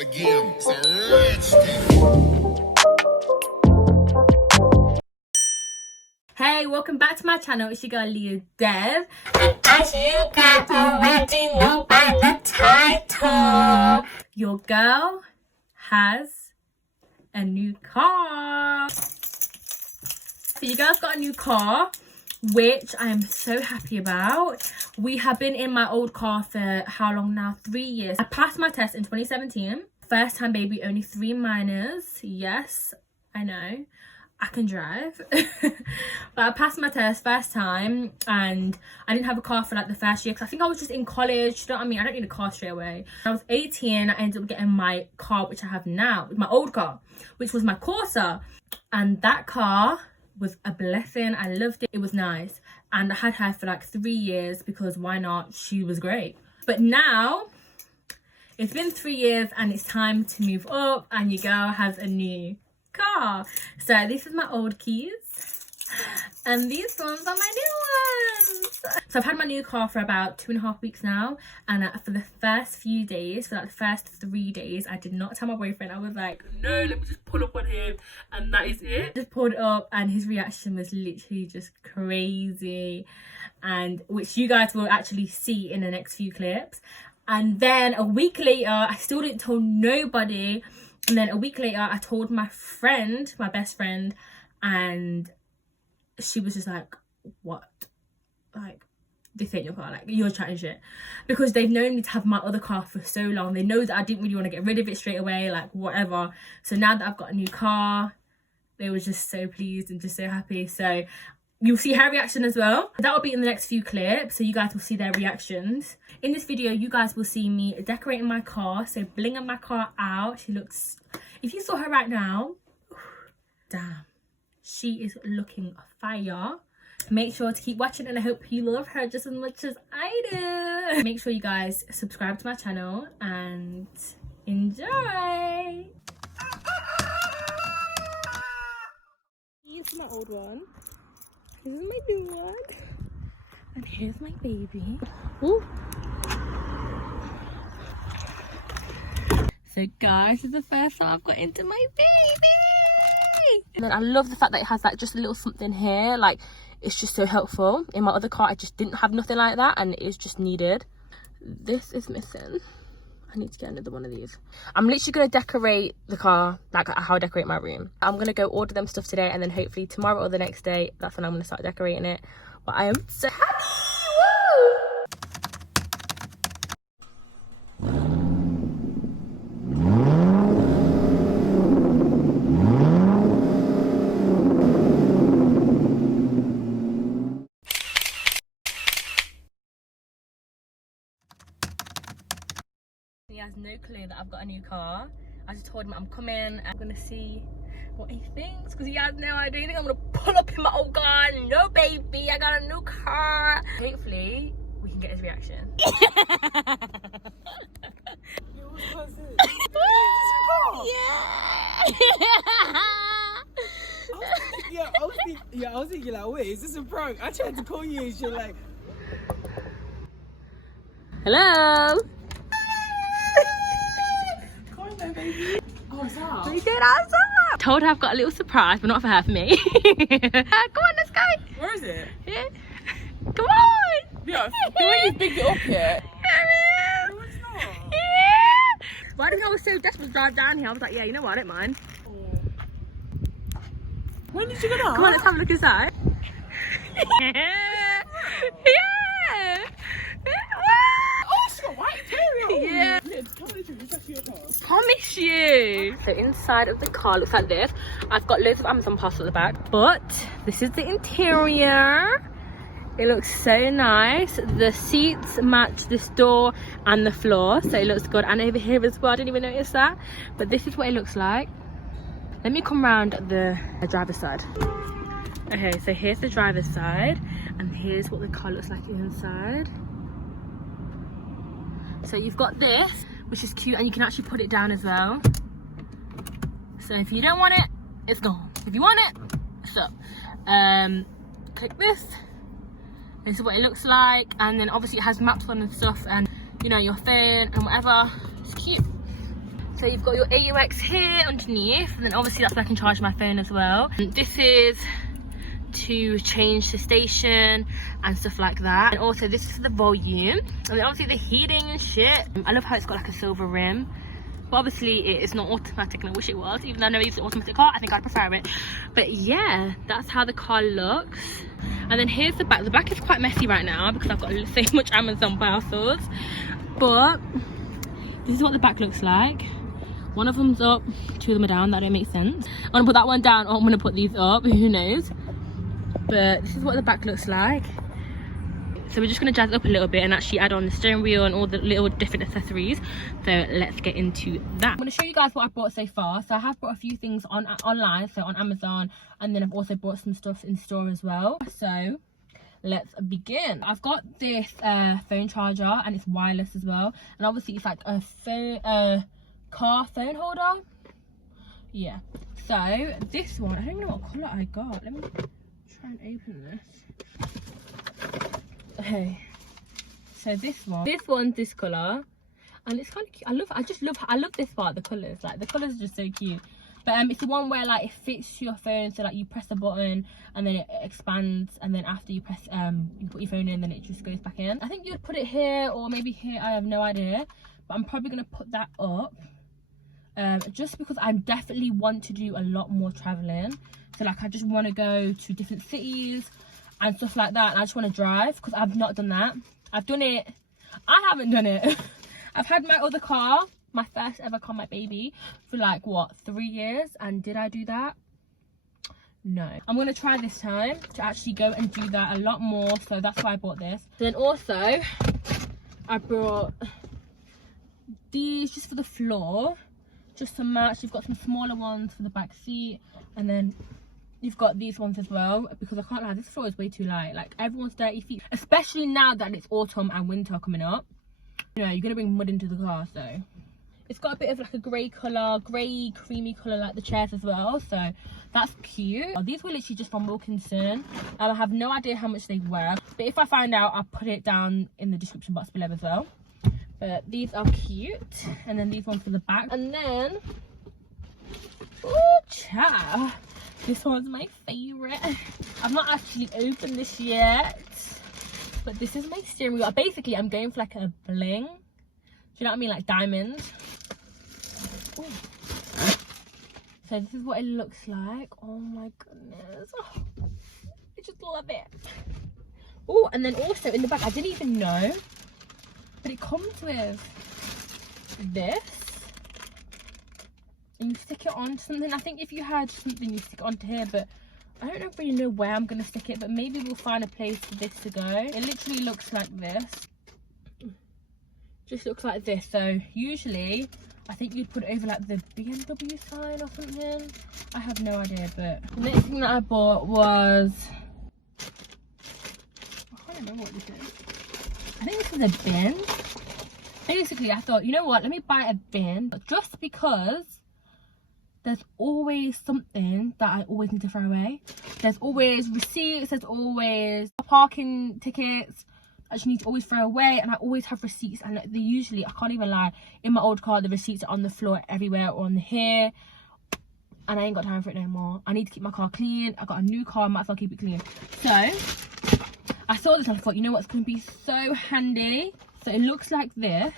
again. It's a rich thing. Hey, welcome back to my channel. It's your girl Leah Dev. And as you guys already know by the title, your girl has a new car. So your girl's got a new car, which I am so happy about. We have been in my old car for how long now? 3 years. I passed my test in 2017. First time baby, only 3 minors. Yes, I know. I can drive. But I passed my test first time and I didn't have a car for like the first year because I think I was just in college. You know what I mean? I don't need a car straight away. When I was 18, I ended up getting my car, which I have now, my old car, which was my Corsa. And that car was a blessing. I loved it. It was nice. And I had her for like 3 years because why not? She was great. But now it's been 3 years and it's time to move up and your girl has a new car. So this is my old keys and these ones are my new ones. So I've had my new car for about 2.5 weeks now, and for the first few days, for like the first 3 days, I did not tell my boyfriend. I was like, no, let me just pull up on him, and that is it. Just pulled up and his reaction was literally just crazy, and which you guys will actually see in the next few clips. And then a week later, I still didn't tell nobody. And then a week later, I told my friend, my best friend, and she was just like, what? Like, this ain't your car, like, you're chatting shit. Because they've known me to have my other car for so long. They know that I didn't really want to get rid of it straight away, like, whatever. So now that I've got a new car, they were just so pleased and just so happy. So you'll see her reaction as well. That will be in the next few clips, so you guys will see their reactions. In this video, you guys will see me decorating my car, so blinging my car out. She looks, if you saw her right now, damn, she is looking fire. Make sure to keep watching and I hope you love her just as much as I do. Make sure you guys subscribe to my channel and enjoy. Here's my old one. This is my new one. And here's my baby. Ooh. So guys, this is the first time I've got into my baby. And then I love the fact that it has like just a little something here. Like, it's just so helpful. In my other car, I just didn't have nothing like that and it's just needed. This is missing. I need to get another one of these. I'm literally going to decorate the car like how I decorate my room. I'm going to go order them stuff today and then hopefully tomorrow or the next day, that's when I'm going to start decorating it. But I am so happy. He has no clue that I've got a new car. I just told him I'm coming. I'm gonna see what he thinks because he has no idea. You think I'm gonna pull up in my old car? No, baby, I got a new car. Hopefully, we can get his reaction. I was thinking like, wait, is this a prank? I tried to call you and you're like, Hello. baby. Oh, what's up? We get outside. Told her I've got a little surprise, but not for her, for me. Come on, let's go. Where is it? Yeah. Come on. Yeah, the way you picked it up here. Yeah. No, it's not. Yeah. Why didn't I was so desperate to drive down here? I was like, yeah, you know what, I don't mind. Oh. When did you get up? Come on, let's have a look inside. Yeah. Yeah. Oh, it's got white interior. Yeah. Promise you. So inside of the car looks like this. I've got loads of Amazon parcels at the back, but this is the interior. It looks so nice. The seats match this door and the floor, so it looks good. And over here as well, I didn't even notice that, but this is what it looks like. Let me come round the driver's side. Okay, so here's the driver's side and here's what the car looks like inside. So you've got this, which is cute, and you can actually put it down as well. So if you don't want it, it's gone. If you want it, it's up. Click this. This is what it looks like, and then obviously it has maps on and stuff, and you know, your phone and whatever. It's cute. So you've got your AUX here underneath, and then obviously that's where I can charge my phone as well. And this is to change the station and stuff like that. And also this is the volume, and then obviously the heating and shit. I love how it's got like a silver rim, but obviously it's not automatic, and I wish it was. Even though I know it's an automatic car, I think I'd prefer it. But yeah, that's how the car looks. And then here's the back. The back is quite messy right now because I've got so much Amazon parcels, but this is what the back looks like. One of them's up, two of them are down. That don't make sense. I'm gonna put that one down, or I'm gonna put these up, who knows. But this is what the back looks like. So we're just going to jazz it up a little bit and actually add on the steering wheel and all the little different accessories. So let's get into that. I'm going to show you guys what I've bought so far. So I have bought a few things online, so on Amazon, and then I've also bought some stuff in store as well. So let's begin. I've got this phone charger, and it's wireless as well. And obviously it's like a phone, car phone holder. Yeah. So this one, I don't even know what colour I got. Let me try and open this. Okay, so this one's this color, and it's kind of cute. I love this part, the colors. Like the colors are just so cute. But it's the one where like it fits to your phone, so like you press the button and then it expands, and then after you press you put your phone in, then it just goes back in. I think you'd put it here or maybe here, I have no idea, but I'm probably gonna put that up just because I definitely want to do a lot more traveling. So like I just want to go to different cities and stuff like that, and I just want to drive because I've not done that. I've done it, I haven't done it. I've had my other car, my first ever car, my baby, for like what, 3 years, and did I do that? No. I'm gonna try this time to actually go and do that a lot more, so that's why I bought this. Then also I brought these just for the floor, just to match. You've got some smaller ones for the back seat, and then you've got these ones as well, because I can't lie, this floor is way too light. Like everyone's dirty feet, especially now that it's autumn and winter coming up. You know, you're gonna bring mud into the car. So it's got a bit of like a grey colour, grey creamy colour like the chairs as well, so that's cute. These were literally just from Wilkinson, and I have no idea how much they were, but if I find out, I'll put it down in the description box below as well. But these are cute. And then these ones for the back, and then ooh, child, this one's my favorite. I've not actually opened this yet, but this is my steering wheel. Basically, I'm going for like a bling. Do you know what I mean? Like diamonds. Ooh. So this is what it looks like. Oh my goodness. Oh, I just love it. Oh, and then also in the back, I didn't even know, but it comes with this. And you stick it on something. I think if you had something, you stick it onto here, but I don't really know where I'm gonna stick it, but maybe we'll find a place for this to go. It literally looks like this. Just looks like this. So usually I think you'd put it over like the BMW sign or something. I have no idea. But the next thing that I bought was, I can't remember what this is. I think this is a bin. Basically, I thought, you know what, let me buy a bin, just because there's always something that I always need to throw away. There's always receipts, there's always parking tickets I just need to always throw away, and I always have receipts, and they usually, I can't even lie, in my old car the receipts are on the floor everywhere, or on here, and I ain't got time for it no more. I need to keep my car clean. I got a new car, I might as well keep it clean. So I saw this and I thought, you know what, it's going to be so handy. So it looks like this.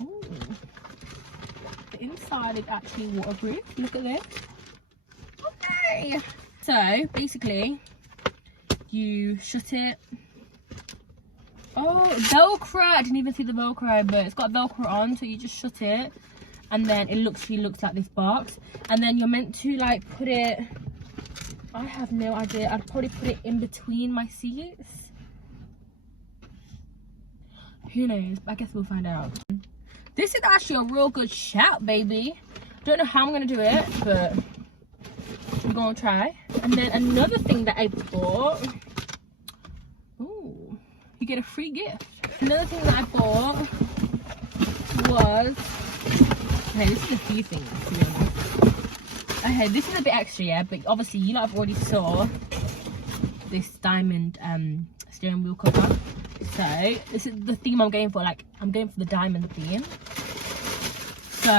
Ooh. The inside is actually waterproof. Look at this. Okay. So basically, you shut it. Oh, Velcro. I didn't even see the Velcro, but it's got Velcro on, so you just shut it, and then it looks like this box. And then you're meant to like put it, I have no idea, I'd probably put it in between my seats. Who knows? I guess we'll find out. This is actually a real good shout, baby. Don't know how I'm gonna do it, but we're gonna try. And then another thing that I bought, ooh, you get a free gift. Another thing that I bought was, okay, this is a few things to be honest. Okay, this is a bit extra, yeah, but obviously you lot have already saw this diamond steering wheel cover. So this is the theme I'm going for. Like, I'm going for the diamond theme. So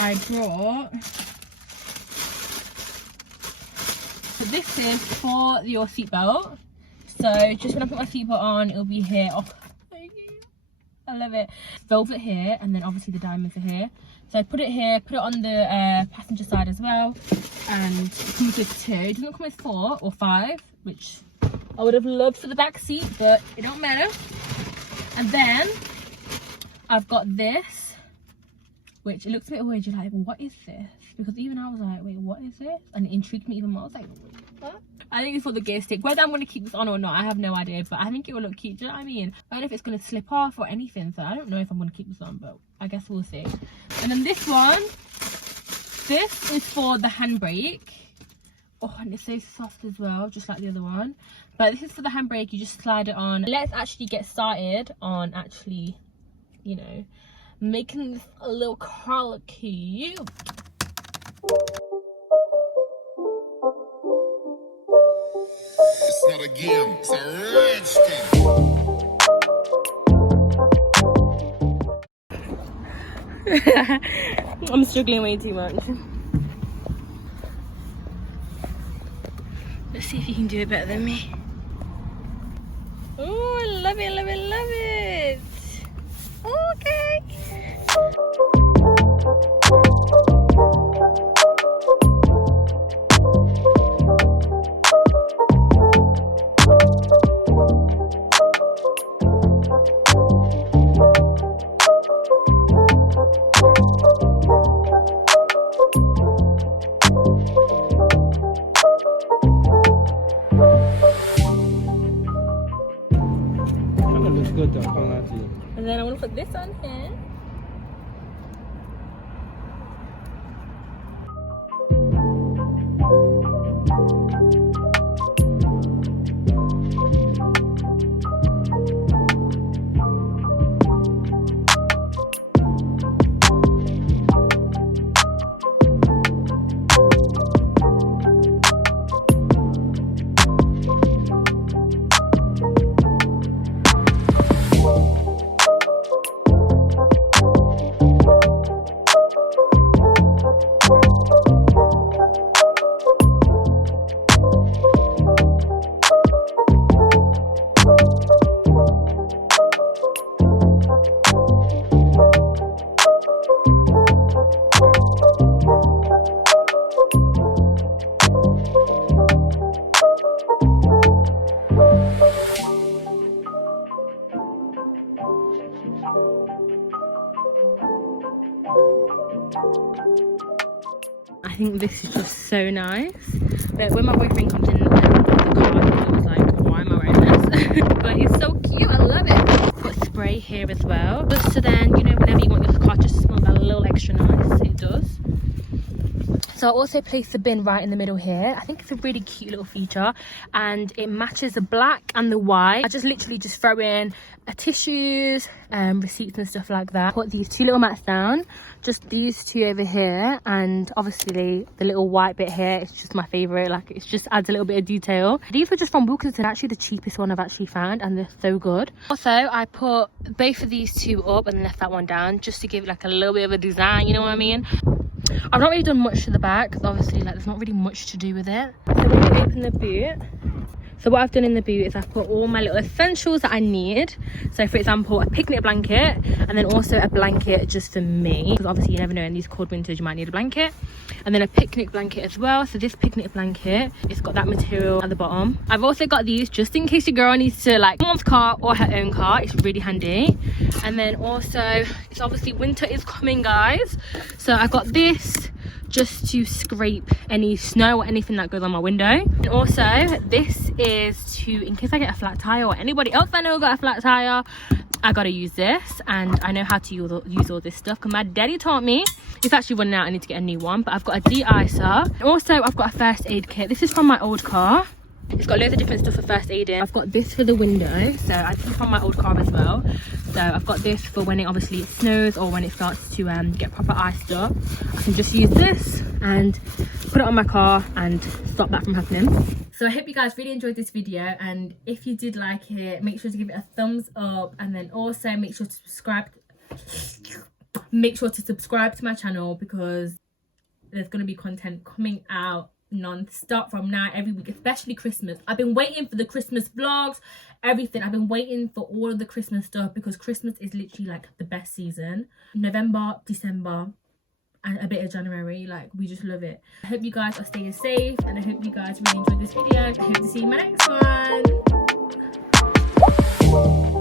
I brought, so this is for your seatbelt. So just when I put my seatbelt on, it'll be here. Oh, thank you. I love it. Velvet here, and then obviously the diamonds are here. So I put it here, put it on the passenger side as well. And it comes with 2. It doesn't come with 4 or 5, which I would have loved for the back seat, but it don't matter. And then I've got this, which it looks a bit weird. You're like, what is this? Because even I was like, wait, what is this? And it intrigued me even more. I was like, what? I think it's for the gear stick. Whether I'm going to keep this on or not, I have no idea, but I think it will look cute. Do you know what I mean? I don't know if it's going to slip off or anything, so I don't know if I'm going to keep this on, but I guess we'll see. And then this one, this is for the handbrake. Oh, and it's so soft as well, just like the other one. But this is for the handbrake. You just slide it on. Let's actually get started on actually, you know, making this a little car look cute. It's not a game, it's a rich thing. I'm struggling way too much. Let's see if you can do it better than me. Oh, I love it, love it, love it. Okay. And then I'm gonna put this on here. I think this is just so nice. But when my boyfriend comes in the car, he was like, why am I wearing this? But it's so cute, I love it. Put spray here as well, just so then, you know, whenever you want your car just smells a little extra nice. It does. So I also placed the bin right in the middle here. I think it's a really cute little feature, and it matches the black and the white. I just literally just throw in tissues, receipts and stuff like that. Put these 2 little mats down, just these 2 over here, and obviously the little white bit here. It's just my favorite. Like, it just adds a little bit of detail. These were just from Wilkinson, actually the cheapest one I've actually found, and they're so good. Also, I put both of these 2 up and left that one down just to give it like a little bit of a design, you know what I mean? I've not really done much to the back because obviously, like, there's not really much to do with it. So when you open the boot, so what I've done in the boot is I've put all my little essentials that I need. So for example, a picnic blanket, and then also a blanket just for me, because obviously you never know, in these cold winters you might need a blanket. And then a picnic blanket as well. So this picnic blanket, it's got that material at the bottom. I've also got these just in case your girl needs to, like, mom's car or her own car. It's really handy. And then also, it's obviously winter is coming, guys, so I got this just to scrape any snow or anything that goes on my window. And also this is to, in case I get a flat tire or anybody else I know got a flat tire, I gotta use this, and I know how to use all this stuff because my daddy taught me. It's actually running out, I need to get a new one, but I've got a de-icer. Also, I've got a first aid kit. This is from my old car. It's got loads of different stuff for first aiding. I've got this for the window, so I took from my old car as well. So I've got this for when it obviously snows or when it starts to get proper iced up. I can just use this and put it on my car and stop that from happening. So I hope you guys really enjoyed this video, and if you did like it, make sure to give it a thumbs up, and then also make sure to subscribe to my channel, because there's going to be content coming out non-stop from now every week, especially Christmas. I've been waiting for the Christmas vlogs, everything. I've been waiting for all of the Christmas stuff, because Christmas is literally like the best season. November, December, and a bit of January, like we just love it. I hope you guys are staying safe, and I hope you guys really enjoyed this video. I hope to see you in my next one.